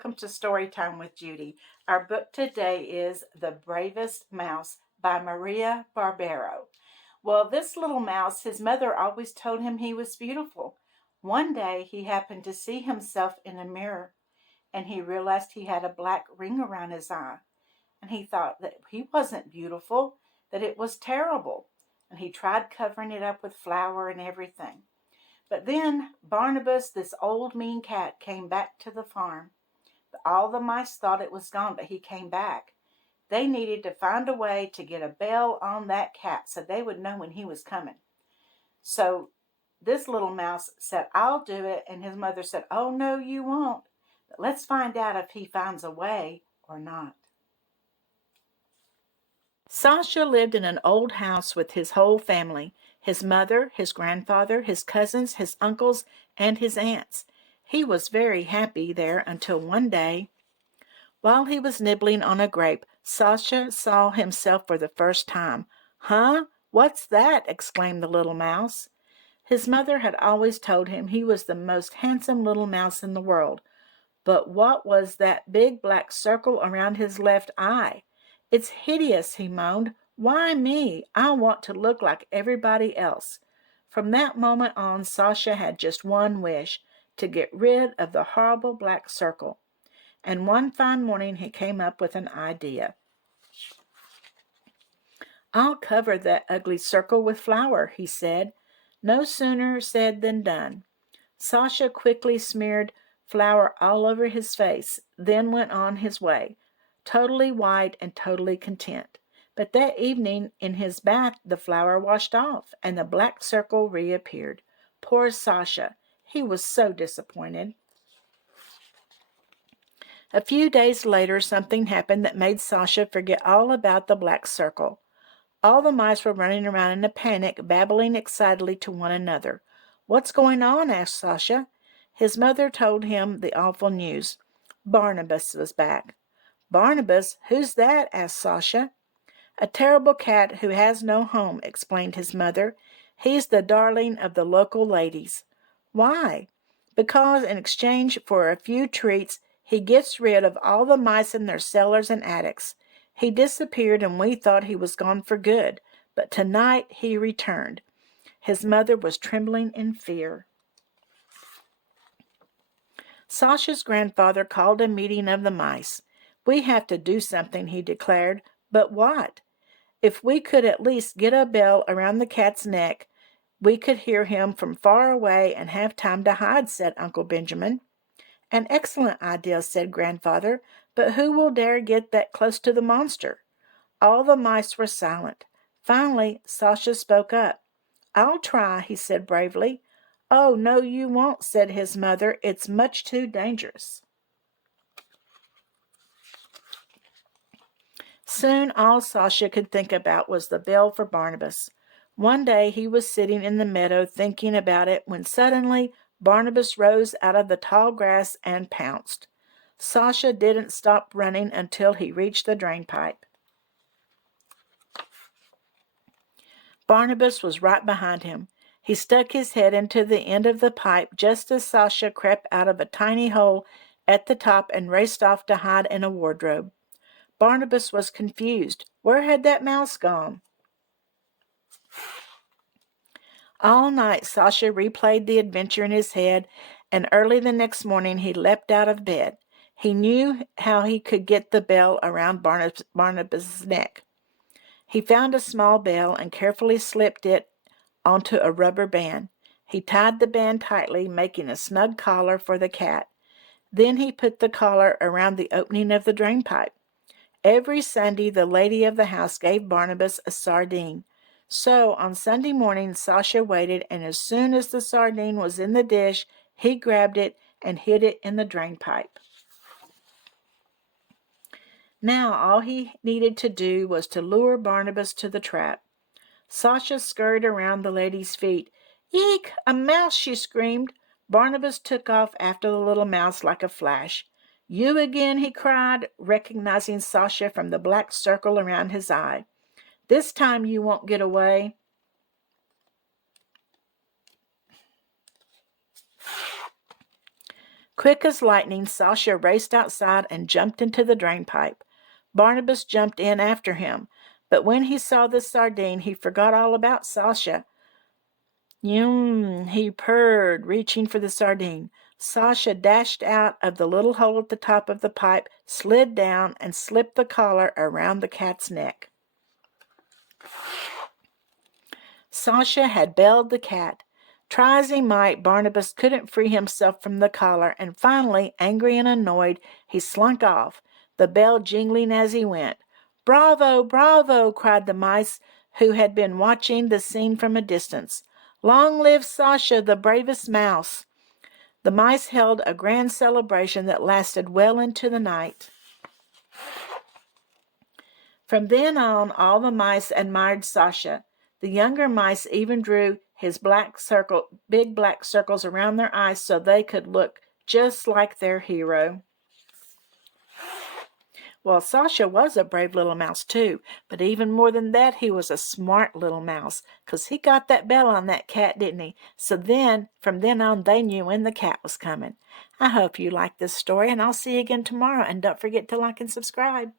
welcome to Storytime with Judy. Our book today is The Bravest Mouse by Maria Barbero. Well, this little mouse, his mother always told him he was beautiful. One day he happened to see himself in a mirror and he realized he had a black ring around his eye. And he thought that he wasn't beautiful, that it was terrible. And he tried covering it up with flour and everything. But then Barnabas, this old mean cat, came back to the farm. All the mice thought it was gone, but he came back. They needed to find a way to get a bell on that cat so they would know when he was coming. So this little mouse said, "I'll do it." And his mother said, "Oh, no, you won't. But let's find out if he finds a way or not." Sasha lived in an old house with his whole family, his mother, his grandfather, his cousins, his uncles, and his aunts. He was very happy there until one day, while he was nibbling on a grape, Sasha saw himself for the first time. "Huh? What's that?" exclaimed the little mouse. His mother had always told him he was the most handsome little mouse in the world. But what was that big black circle around his left eye? "It's hideous," he moaned. "Why me? I want to look like everybody else." From that moment on, Sasha had just one wish, to get rid of the horrible black circle. And one fine morning he came up with an idea. "I'll cover that ugly circle with flour," he said. No sooner said than done. Sasha quickly smeared flour all over his face, then went on his way, totally white and totally content. But that evening in his bath the flour washed off, and the black circle reappeared. Poor Sasha! He was so disappointed. A few days later something happened that made Sasha forget all about the black circle. All the mice were running around in a panic, babbling excitedly to one another. "What's going on?" asked Sasha. His mother told him the awful news. Barnabas was back. "Barnabas? Who's that?" asked Sasha. "A terrible cat who has no home," explained his mother. "He's the darling of the local ladies." "Why?" "Because in exchange for a few treats he gets rid of all the mice in their cellars and attics. He disappeared and we thought he was gone for good, but tonight he returned." His mother was trembling in fear. Sasha's grandfather called a meeting of the mice. "We have to do something," he declared. "But what?" "If we could at least get a bell around the cat's neck, we could hear him from far away and have time to hide," said Uncle Benjamin. "An excellent idea," said Grandfather, "but who will dare get that close to the monster?" All the mice were silent. Finally, Sasha spoke up. "I'll try," he said bravely. "Oh, no, you won't," said his mother. "It's much too dangerous." Soon all Sasha could think about was the bell for Barnabas. One day he was sitting in the meadow thinking about it when suddenly Barnabas rose out of the tall grass and pounced. Sasha didn't stop running until he reached the drain pipe. Barnabas was right behind him. He stuck his head into the end of the pipe just as Sasha crept out of a tiny hole at the top and raced off to hide in a wardrobe. Barnabas was confused. Where had that mouse gone? All night Sasha replayed the adventure in his head, and early the next morning he leapt out of bed. He knew how he could get the bell around Barnabas's neck. He found a small bell and carefully slipped it onto a rubber band. He tied the band tightly, making a snug collar for the cat. Then he put the collar around the opening of the drain pipe. Every Sunday the lady of the house gave Barnabas a sardine. So on Sunday morning Sasha waited, and as soon as the sardine was in the dish, he grabbed it and hid it in the drain pipe. Now all he needed to do was to lure Barnabas to the trap. Sasha scurried around the lady's feet. "Eek! A mouse!" she screamed. Barnabas took off after the little mouse like a flash. "You again?" he cried, recognizing Sasha from the black circle around his eye. "This time you won't get away." Quick as lightning, Sasha raced outside and jumped into the drain pipe. Barnabas jumped in after him, but when he saw the sardine, he forgot all about Sasha. Yum, he purred, reaching for the sardine. Sasha dashed out of the little hole at the top of the pipe, slid down, and slipped the collar around the cat's neck. Sasha had belled the cat. Try as he might, Barnabas couldn't free himself from the collar, and finally, angry and annoyed, he slunk off, the bell jingling as he went. "Bravo, bravo!" cried the mice, who had been watching the scene from a distance. "Long live Sasha, the bravest mouse!" The mice held a grand celebration that lasted well into the night. From then on, all the mice admired Sasha. The younger mice even drew his big black circles around their eyes so they could look just like their hero. Well, Sasha was a brave little mouse too, but even more than that, he was a smart little mouse, 'cause he got that bell on that cat, didn't he? So from then on, they knew when the cat was coming. I hope you liked this story, and I'll see you again tomorrow, and don't forget to like and subscribe.